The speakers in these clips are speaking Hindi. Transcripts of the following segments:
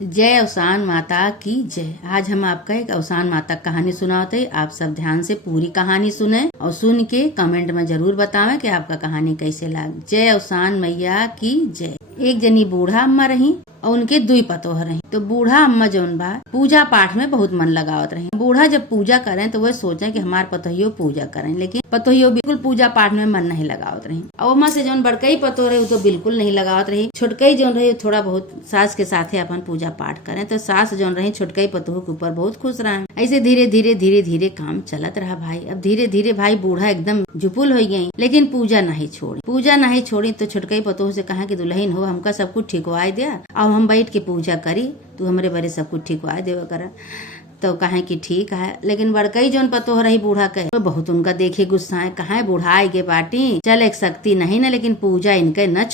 जय अवसान माता की जय। आज हम आपका एक अवसान माता कहानी सुनाते। आप सब ध्यान से पूरी कहानी सुने और सुन के कमेंट में जरूर बतावें कि आपका कहानी कैसे लगी। जय अवसान मैया की जय। एक जनी बूढ़ा अम्मा रही और उनके दुई पतोह रही। तो बूढ़ा अम्मा जौन बा पूजा पाठ में बहुत मन लगावत रही। बूढ़ा जब पूजा करें तो वह सोचे कि हमार पतोहियो पूजा करें, लेकिन पतोहियो बिल्कुल पूजा पाठ में मन नहीं लगावत रही। और अम्मा से जौन बड़कई पतोह रही तो बिल्कुल नहीं लगावत रही। छोटकई जौन रही थोड़ा बहुत सास के साथे अपन पूजा पाठ करें। तो सास जौन रही छोटकई पतोह के ऊपर बहुत खुश रहे। ऐसे धीरे धीरे धीरे धीरे काम चलत रहा भाई। अब धीरे धीरे भाई बूढ़ा एकदम जुपुल हो गई, लेकिन पूजा नहीं छोड़ी। तो छोटकई पतोह से कहा कि दुल्हन हो, हमका सब कुछ ठिकवाई दिया, अब हम बैठ के पूजा करी, तू हमरे बरे सब कुछ ठिकवाई देवा करा। तो कहे कि ठीक है। लेकिन बड़कई जौन पतोह रही बूढ़ा के तो बहुत उनका देखे गुस्सा है। कहा बूढ़ाई के बाटी चल एक शक्ति नहीं न, लेकिन पूजा इनके न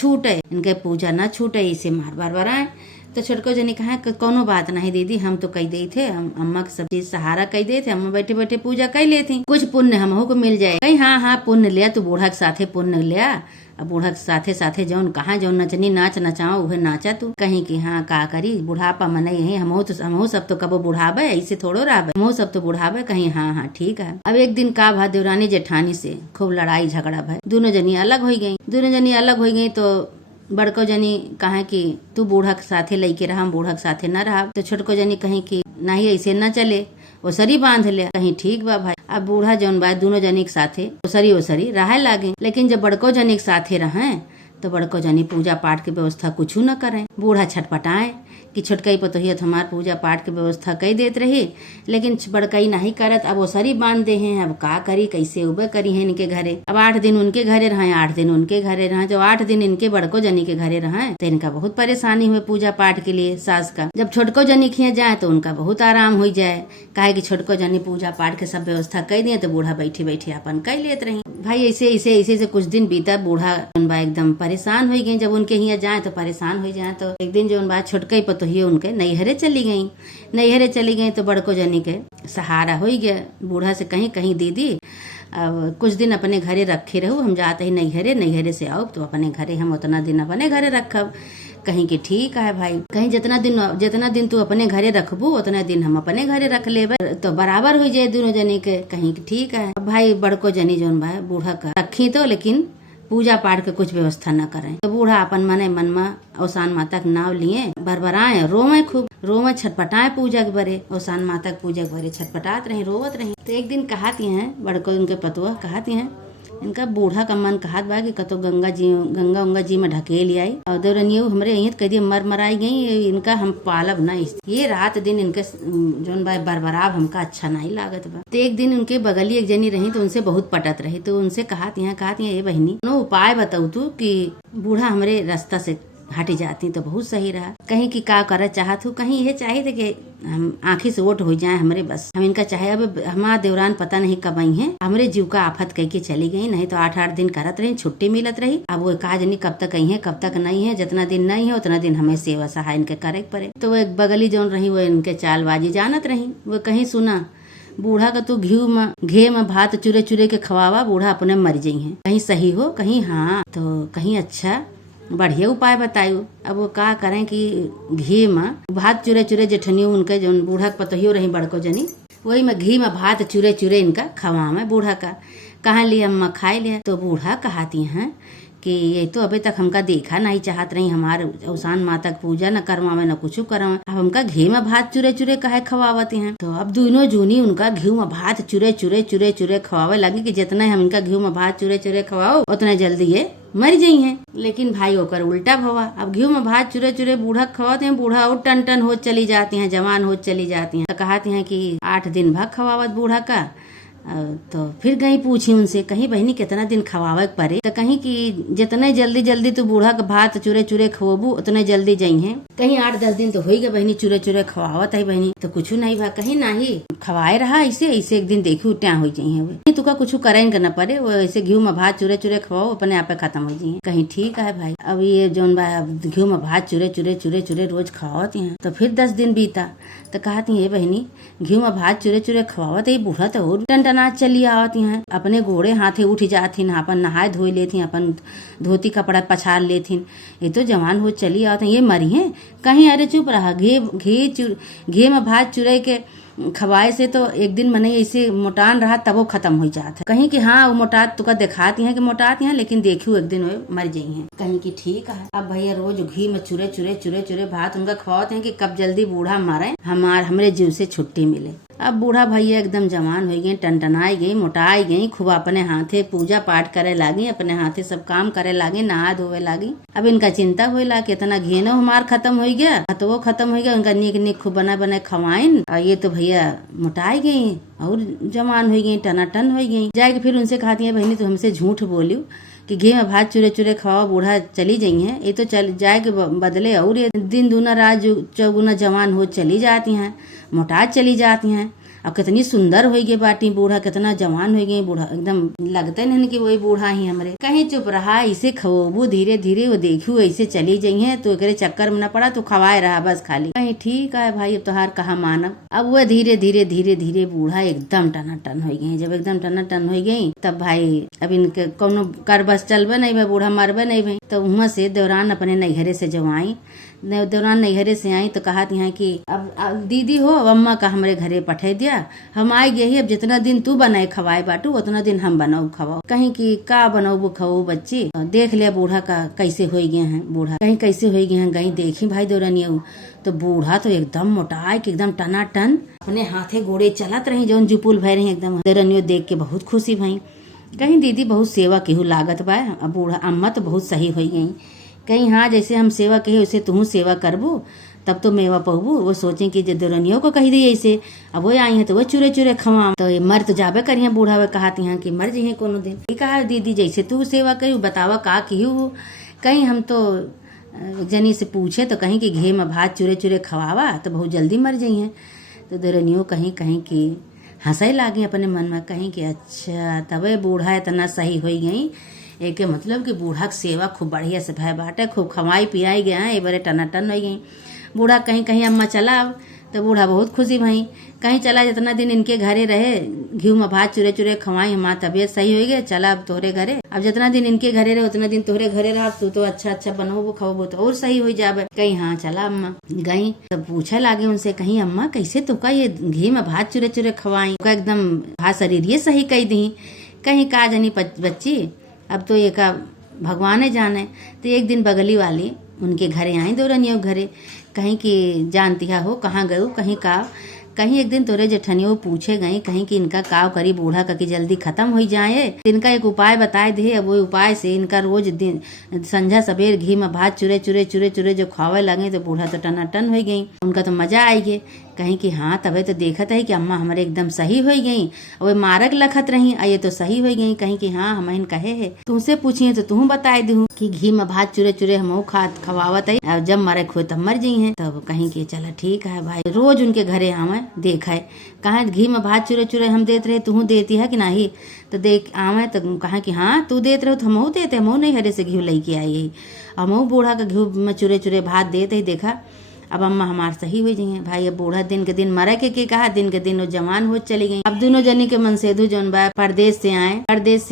छूटे, इसे मार बार बार आए। तो छोटको जनी कहा कोनो बात नहीं दीदी, हम तो कही दे थे, हम अम्मा के सब चीज सहारा कही दे थे, हम बैठे बैठे पूजा कर लेती, कुछ पुण्य हमको को मिल जाए। कही हाँ पुण्य लिया, तू बूढ़ा के साथे पुण्य लिया। अब बूढ़ा के साथे साथे जौन कहा जौन नचनी नाच नचाओ उहे नाचा तू। कहीं कि हाँ का करी, बुढ़ापा मन है, हमहू सब तो कबो बुढ़ाबे, ऐसे थोड़ो रहबे, हमहू सब तो बुढ़ाबे। कहीं हाँ ठीक है। अब एक दिन का भा देवरानी जेठानी से खूब लड़ाई झगड़ा भय। दोनों जनी अलग हो गई। तो बड़को जनी कहे कि तू बूढ़ा के साथे लेके रहा, हम बूढ़ा के साथे न रहा। तो छोटको जनी कहीं कि नहीं ऐसे न चले, ओसरी बांध ले। कहीं ठीक बा भाई। अब बूढ़ा जौन बा दोनों जनी के साथे ओसरी रहे लागे। लेकिन जब बड़को जनी के साथे रहे तो बड़को जनी पूजा पाठ की व्यवस्था कुछ न करे। बूढ़ा छटपटाए कि छोटकई पतोहिया हमार पूजा पाठ की व्यवस्था कई देत रही, लेकिन बड़कई नहीं करत। अब ओसरी बांध दे हैं, अब का करी, कैसे उबे करी है इनके घरे। अब 8 दिन उनके घरे रहे, 8 दिन उनके घरे रहे। जब 8 दिन इनके बड़को जनी के घरे रहे तो इनका बहुत परेशानी हुई पूजा पाठ के लिए सास का। जब छोटको जनी खिया जाए तो उनका बहुत आराम हो जाए। काहे कि छोटको जनी पूजा पाठ के सब व्यवस्था कई दिए तो बूढ़ा बैठे बैठे अपन कई लेत रही। भाई ऐसे कुछ दिन बीता। बूढ़ा बा एकदम परेशान हो गई। जब उनके यहाँ जाए तो परेशान हो जाए। तो एक दिन जो छोटकई पतोहिया उनके नैहरे चली गई। तो बड़को जनी के सहारा हो गया। बूढ़ा से कहीं दीदी अब कुछ दिन अपने घरे रखे रहू, हम जाते ही नैहरे से आओ तो अपने घरे हम उतना दिन अपने घरे रखब। कहीं कि ठीक है भाई। कहीं जितना दिन तू अपने घरे रखबू उतना दिन हम अपने घरे रख लेबे, तो बराबर हो जाए दोनों जनी के। कहीं कि ठीक है। भाई बड़को जनी जौन भाई बूढ़ा का रखी तो, लेकिन पूजा पाठ के कुछ व्यवस्था न करें। तो बूढ़ा अपन मन में अवसान माता के नाम लिए बरबराए, रोवे छटपटाए पूजा के बरे। अवसान माता के पूजा के बरे छटपटात रही, रोवत रही। तो एक दिन कहती हैं बड़को उनके पतुआ कहती हैं, इनका बूढ़ा का मन कहत बा कि कतो गंगा उंगा जी में ढकेल आई और देवरनियो हमरे यही कह दिए मराई गई, इनका हम पालब न। ये रात दिन इनके जौन बा बरबराव हमका अच्छा नहीं लागत बा। तो एक दिन उनके बगली एक जनी रही तो उनसे बहुत पटत रही। तो उनसे कहती हैं ये बहनी नो उपाय बताऊ तू कि बूढ़ा हमरे रास्ता से हटी जाती तो बहुत सही रहा। कहीं कि का करे चाहत हूँ, कहीं ये चाहे थे कि हम आँखी से वोट हो जाए हमरे, बस हम इनका चाहे। अब हमारा देवरान पता नहीं कब आई है, हमरे जीव का आफत कह के चली गई। नहीं तो 8-8 दिन करत रही, छुट्टी मिलत रही। अब वो काज नहीं कब तक आई है कब तक नहीं है। जितना दिन नहीं है उतना दिन हमें सेवा सहाय इनके करे पड़े। तो वो एक बगली जौन रही वो इनके चालबाजी जानत रही। वो कहीं सुना बूढ़ा का तू घे में भात चुरे के खवावा, बूढ़ा अपने मर जाई है। कहीं सही हो, कहीं हाँ, तो कहीं अच्छा बढ़िया उपाय बतायु। अब वो का करें कि घी में भात चुरे जेठनियो उनके जो बूढ़ा के पतोहियो रही बड़को जनी, वही में घी में भात चुरे इनका खवा में बूढ़ा का कहाँ लिया अम्मा खाए लिया। तो बूढ़ा कहती हैं कि ये तो अभी तक हमका देखा नहीं चाहत रही, हमारे अवसान माता की पूजा न करवावे न कुछ करवावे, अब हमका घी में भात चुरे कहे खवावती हैं। तो अब दोनों जूनी उनका घी में भात चुरे खवावे लगी कि जितना हम इनका घी में भात चुरे खवाओ उतना जल्दी ये मर जाई हैं। लेकिन भाई होकर उल्टा भवा। अब घी में भात चुरे बूढ़ा खवाते हैं, बूढ़ा और टन हो चली जाती हैं, जवान हो चली जाती हैं। तो कहती हैं कि 8 दिन भाग खवावत बूढ़ा का। तो फिर गई पूछी उनसे, कहीं बहनी कितना दिन खवावे पड़े। तो कहीं कि जितने जल्दी तू बूढ़ा का भात चुरे खवबू उतने जल्दी जाई है। कहीं 8-10 दिन तो हो गए बहनी चुरे खवावत है बहनी। तो कुछ नहीं भा, कहीं नहीं खवाए रहा ऐसे एक दिन देखी उट्या हो जाइए। तुका कुछ करें न पड़े, वो ऐसे घी में भात चुरे खवाओ अपने आप खत्म हो जाइए। कहीं ठीक है भाई। अब ये जौन बा घी में भात चुरे रोज खवावती हैं। तो फिर 10 दिन बीता तो कहती है बहनी घी में भात चुरे खवावत है, बूढ़ा तो और टन टनाट चली आवत हैं, अपने घोड़े हाथे उठ जाथिन, अपन नहाए धोई लेथिन, अपन धोती कपड़ा पछाड़ लेथिन। ये तो जवान हो चली आवत हैं, ये मरी हैं कहीं। अरे चुप रहा, घे में भात चुरई के खवाए से तो एक दिन मने ऐसे मोटान रहा तब वो खत्म हो जाता है। कहीं कि हाँ वो मोटात तुका दिखाती हैं कि मोटाती हैं, लेकिन देखियो एक दिन वो मर जाई हैं। कहीं कि ठीक है, अब भैया रोज घी में चुरे चुरे चुरे चुरे भात उनका खवाते हैं कि कब जल्दी बूढ़ा मरे, हमरे जीव से छुट्टी मिले। अब बूढ़ा भैया एकदम जवान हो गए, टनटनाई गई, मोटाई गई, खूब अपने हाथे पूजा पाठ करे लागी, अपने हाथे सब काम करे लागी, नहा धोवे लागी। अब इनका चिंता होला कि इतना घेनो हमार खत्म हो गया, खतवो खत्म हो गया, उनका नीक नीक खूब बना बना खवाइन। और ये तो भैया मोटाई गई और जवान हो गई, टनाटन हो गई। जाके फिर उनसे कहती है, बहनी तो हमसे झूठ बोलियो कि घी में भात चुरे चुरे खवाओ, बूढ़ा चली जाई हैं। ये तो चल जाए के बदले और ये दिन दूना रात चौगुना जवान हो चली जाती हैं, मोटा चली जाती हैं। अब कितनी सुंदर हो गई बाटी, बूढ़ा कितना जवान हो गई, बूढ़ा एकदम लगते नहीं कि वही बूढ़ा ही हमरे। कहीं चुप रहा, इसे खवोबू धीरे धीरे, वो देखू ऐसे चली जाई है तो एकरे चक्कर में न पड़ा तो खवाए रहा बस खाली। कहीं ठीक है भाई, अब तोहार कहा मानब। अब वह धीरे धीरे धीरे धीरे बूढ़ा एकदम टनाटन हो गई। जब एकदम टनाटन हो गई तब भाई अब इनके कौनो कर बस चलबे नहीं भाई, बूढ़ा मरबे नहीं भाई। तो वहाँ से देवरान अपने नैहरे से जो आई, देवरान नैहरे से आई तो कहती हैं कि अब दीदी हो, अब अम्मा का हमरे घरे पठे दिया, हम आई गए, अब जितना दिन तू बनाए खवाए बाटू उतना दिन हम बनाऊ खवाओ। कहीं कि का बनाऊ खवाऊ बच्ची, देख लिया बूढ़ा का कैसे हो गए हैं, बूढ़ा कहीं कैसे हो गए हैं। गई देखी भाई देवरानिया तो बूढ़ा तो एकदम मोटाई के एकदम टनाटन अपने हाथे गोड़े चलत रही, जौन जुपुल भय रही एकदम। देवरानिया देख के बहुत खुशी भई। कहीं दीदी बहुत सेवा केहू लागत बा। अब बूढ़ा अम्मा तो बहुत सही हो गई। कहीं हाँ जैसे हम सेवा कहे वैसे तुम सेवा करबो तब तो मेवा पहबू। वो सोचे कि देवरानियों को कही दी ऐसे, अब वो आई है तो वो चुरे चुरे खवा, तो ये मर तो जाबे करिए। बूढ़ा वे कहती हैं कि मर जाइए कोनो दिन। ठीक है दीदी, जैसे तू सेवा करी बतावा का कहू। कहीं हम तो जनी से पूछे तो कहीं कि घे में भात चुरे चुरे खवावा तो बहुत जल्दी मर जाइए। तो देवरानियों कहीं कहीं कि हंसाई लागे अपने मन में, कहीं कि अच्छा तबे बूढ़ा इतना सही हो गई। एक मतलब कि बूढ़ा की सेवा खूब बढ़िया से भय बाटे, खूब खवाई पियाई गया, ये बड़े टनाटन हो गई। बूढ़ा कहीं कहीं अम्मा चला तो बूढ़ा बहुत खुशी भई। कहीं चला जितना दिन इनके घरे रहे, घी में भात चुरे चुरे खवाई, हमार तबियत सही हो गया, चला अब तोहरे घरे। अब जितना दिन इनके घरे रहे उतना दिन तोहरे घरे रहा, तू तो अच्छा अच्छा बनोबो खवबो तो और सही हो जाबे। कहीं हाँ चला अम्मा। गई तब पूछे लागे उनसे, कहीं अम्मा कैसे तुका ये घी में भात चुरे चुरे खवाई, एकदम भात शरीर ये सही कही दी। कहीं का जानी बच्ची, अब तो ये का भगवान जाने। तो एक दिन बगली वाली उनके घरे आई, देवरानियों घरे, कहीं कि जानती हो कहाँ गयो, कहीं का कहीं एक दिन तोरे जेठनियों पूछे गई, कहीं कि इनका काव करी बूढ़ा का कि जल्दी खत्म हो जाए। इनका एक उपाय बताए दे। अब वो उपाय से इनका रोज दिन संझा सवेर घी में भात चुरे चुरे चुरे चुरे जो खावे लगे तो बूढ़ा तो टनाटन हो गई। उनका तो मजा आई गई। कहीं कि हाँ तबे तो देखत है कि अम्मा हमारे एकदम सही हो गई, और मारक लखत रही, ये तो सही हो गई। कहीं कि हाँ हम कहे है तुमसे पूछिए तो तुम बताए दू कि घी में भात चुरे चुरे हम खवावत है, अब जब मरे खो तब मर जाई है। तब कहीं कि चला ठीक है भाई, रोज उनके घरे आवे देखा है, कहा घी में भात चुरे चुरे हम देते रहे, तू देती है कि नहीं। तो देख आवे तो कहा कि हाँ तू देते रहो तो हमहू देते, हमहू नहीं हरे से घी लेके आई है, हमहू बूढ़ा का घी में चुरे चुरे भात देते ही देखा। अब अम्मा हमार सही हो जाइए भाई। अब बूढ़ा दिन के दिन मरे के कहा, दिन के दिन वो जवान हो चली गई। अब दोनों जनी के मनसेधु जौन बा परदेश से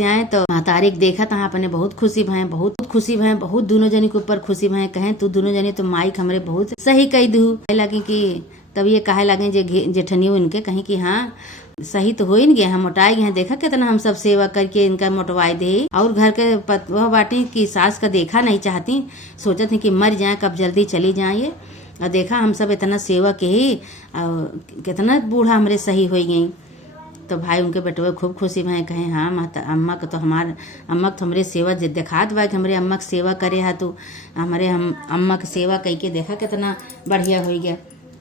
आए तो तारीख देखा तहाँ अपने बहुत खुशी भय, बहुत दोनों जनी के ऊपर खुशी भय। कहे तू दोनों जनी तो माइक हमरे बहुत सही कही दू लगे कि तब ये कहे लगे जेठनियों इनके, कहीं कि हाँ सही तो हो ही गए, हम मोटाई गए, देखा कितना हम सब सेवा करके इनका मोटवाई दे। और घर के पतवा बाटी की सास का देखा नहीं चाहती, सोचत थी कि मर जाए कब जल्दी चली जाए। और देखा हम सब इतना सेवा के ही कितना बूढ़ा हमरे सही हो गई। तो भाई उनके बेटवे खूब खुशी भय, कहे हाँ अम्मा को तो हमरे सेवा दिखात बा कि हमरे अम्मा की सेवा करे है, तो हमारे हम अम्मा की सेवा कई के देखा कितना बढ़िया हो गया।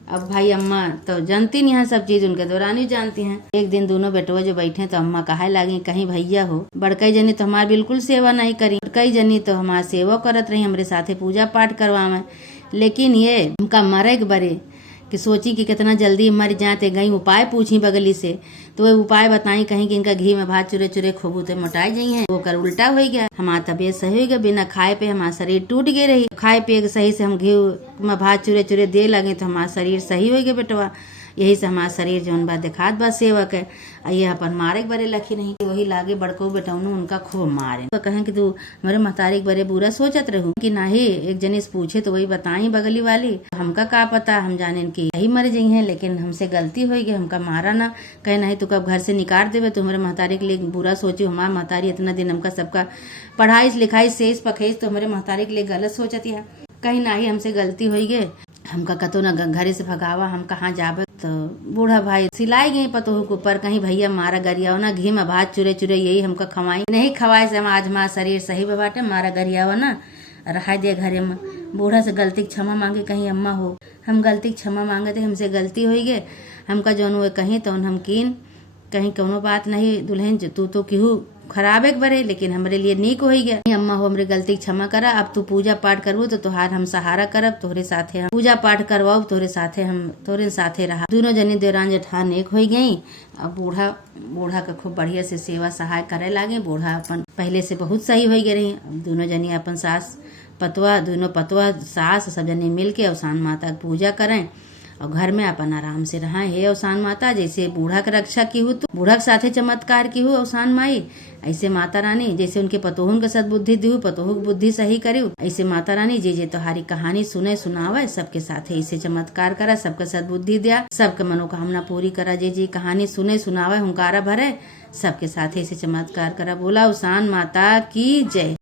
अब भाई अम्मा तो जानती नहीं है सब चीज, उनके दौरान जानती हैं। एक दिन दोनों बेटवे जो बैठे तो अम्मा कहे लगी, कहीं भैया हो बड़कई जनी तो हमार बिल्कुल सेवा नहीं करी, कई जनी तो हमार सेवा करत रही, हमरे साथे पूजा पाठ करवावे, लेकिन ये उनका मरे के बरे कि सोची कि कितना जल्दी मर जाते। गई उपाय पूछी बगली से तो वो उपाय बताई, कहीं कि इनका घी में भात चुरे चुरे खूब तो मोटाई जाई है। वो कर उल्टा हो गया, हमारा तबियत सही हो गया, बिना खाए पे हमारा शरीर टूट गए रही। खाए पिए सही से हम घी में भात चुरे चुरे दे लगे तो हमारा शरीर सही हो गया बेटवा। यही से हमारा शरीर जौन बा दिखात बा सेवक है। ये अपन मारे के बरे लखी नहीं, वही लागे बड़को बेटौनु उनका खूब मारे। तो कहें कि तू हमारे महतारी के बरे बुरा सोचत रहू कि नाही। एक जने से पूछे तो वही बताई बगली वाली, हमका का पता, हम जाने की यही मर जाइ है, लेकिन हमसे गलती हो गई, हमका मारा ना। कहे नहीं तो कब घर से निकाल देवे, तो हमारे महतारी के लिए बुरा सोची। हमारे महतारी इतना दिन हमका सबका पढ़ाई लिखाई सेज पखेज तो हमारे महतारी के लिए गलत सोचती है। कहीं नाही हमसे गलती हो गई, हमका कतो न घरे से भगावा, हम कहाँ जाबे। तो बूढ़ा भाई सिलाई गई पतोह के ऊपर, कहीं भैया मारा गरियाओ ना, घी में भात चुरे चुरे यही हमका खवाई नहीं, खवाए से हम आज हमारा शरीर सही बाटे, मारा गरियाओ ना रहा दे घरे में। बूढ़ा से गलती क्षमा मांगे, कहीं अम्मा हो हम गलती क्षमा मांगे थे, हमसे गलती हो गई, हमका जौन वो कहीं तो हम कीन कहीं कौनो बात नहीं दुल्हन तू तो केहू खराब एक बरे, लेकिन हमरे लिए नीक हो गया। अम्मा हो हमरे गलती क्षमा करा, अब तू पूजा पाठ करबू तो तोहार हम सहारा करब, तोहरे साथे हम पूजा पाठ करवाऊ, तोहरे साथे हम तोहरे साथे रहा। दोनों जनी देवरान जेठान एक हो गई। अब बूढ़ा का खूब बढ़िया से सेवा सहाय करे लागे। बूढ़ा अपन पहले से बहुत सही हो गए रही। अब दोनों जनी अपन सास पतवा, दोनों पतवा सास सब जने मिल के अवसान माता की पूजा करें और घर में अपन आराम से रहा। हे अवसान माता, जैसे बूढ़ा का रक्षा की हूँ, तो बूढ़ा के साथे चमत्कार की हूँ अवसान माई, ऐसे माता रानी जैसे उनके पतोहन के सद्बुद्धि दी, पतोह की बुद्धि सही करी, ऐसे माता रानी जे तुम्हारी कहानी सुने सुनावे सबके साथे ऐसे चमत्कार करा, सबके सद्बुद्धि दिया, सबके मनोकामना पूरी करा। जे कहानी सुने सुनावे हुंकारा भरे, सबके साथे ऐसे चमत्कार करा। बोला अवसान माता की जय।